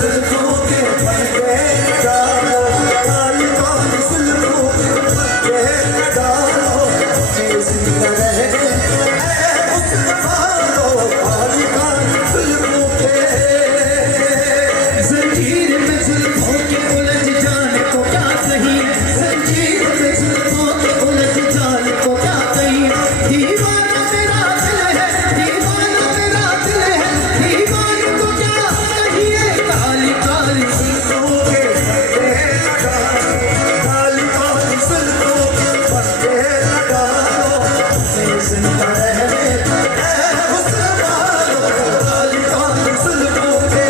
जुल्फों के पर्दे डालो, काली काली जुल्फों के पर्दे डालो, जिंदा रहे मुस्तफा लो, काली काली जुल्फों के। जंजीर में जुल्फों के उलझ जाने को क्या कहिए, जंजीर में जुल्फों के उलझ जाने को क्या कहिए। दीवाना मेरा दिल है, दीवाना मेरा दिल है, दीवाने को क्या कहिए। काली काली जुल्फों के पर्दे डालो, काली काली जुल्फों के पर्दे डालो, जिंदा रहे मुस्तफा लो, काली काली जुल्फों के।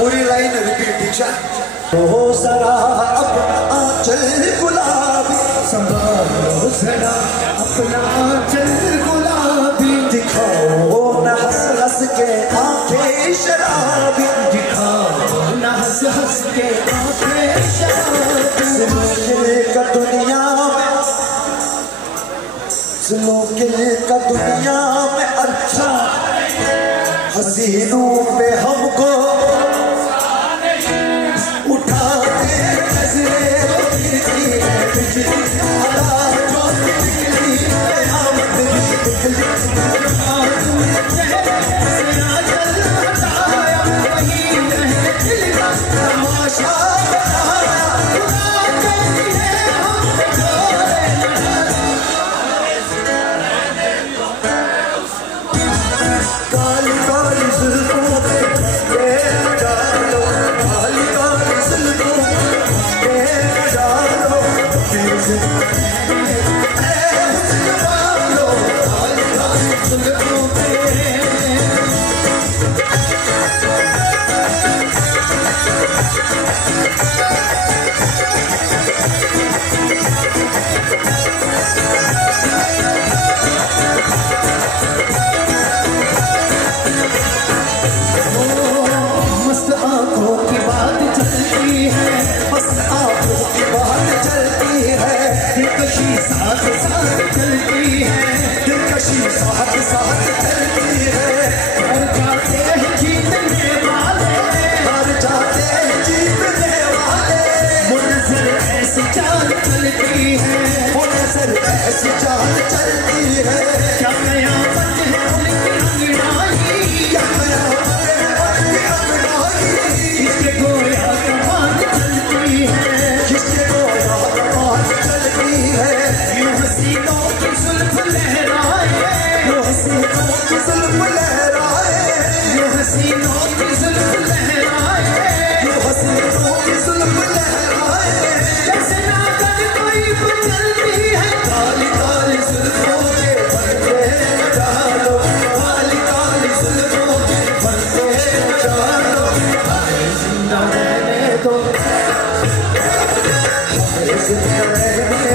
पूरी लाइन रिपीट दीक्षा। ओ जरा अपना आंचल गुलाबी, संभालो जरा अपना आंचल गुलाबी, दिखाओ न हंस हंस के आंखें शराबी, दिखाओ न हंस हंस के आंखें शराबी। ज़िंदगी का दुनिया में, ज़िंदगी का दुनिया में अच्छा हसीनों पे हमको उठाते नजरे गिरती है बिजली, अदा जो बिजली कयामत भी बिजली। तमाशा बताया काली काली जुल्फों के पर्दे डालो, काली काली जुल्फों के पर्दे डालो, मुस्तफा लो, काली काली जुल्फों के। मस्त आंखों की बात चलती है, बस आंखों की बात चलती है, दिलकशी साथ साथ चलती है, दिलकशी साथ साथ चलती है। और जाते हैं जीतने वाले, हार जाते हैं जीतने वाले, मुनज़र ऐसी चाल चलती है, वो नजर ऐसी चाल चलती है। क्या कयामत है उनकी अंगड़ाई, क्या कयामत है उनकी अंगड़ाई, किसके गोया कमान चलती है, जिसके गोया कमान चलती है। यूं हसीनों की जुल्फ लहराए, वो हसीनों की जुल्फ लहराए, यूं हसीनों की जुल्फ लहराए, वो हसीनों की जुल्फ लहराए। जैसे नागन कोई चलती है। काली काली जुल्फों के पर्दे डालो, काली काली जुल्फों के पर्दे डालो, जिंदा रहने दो, जिंदा रहने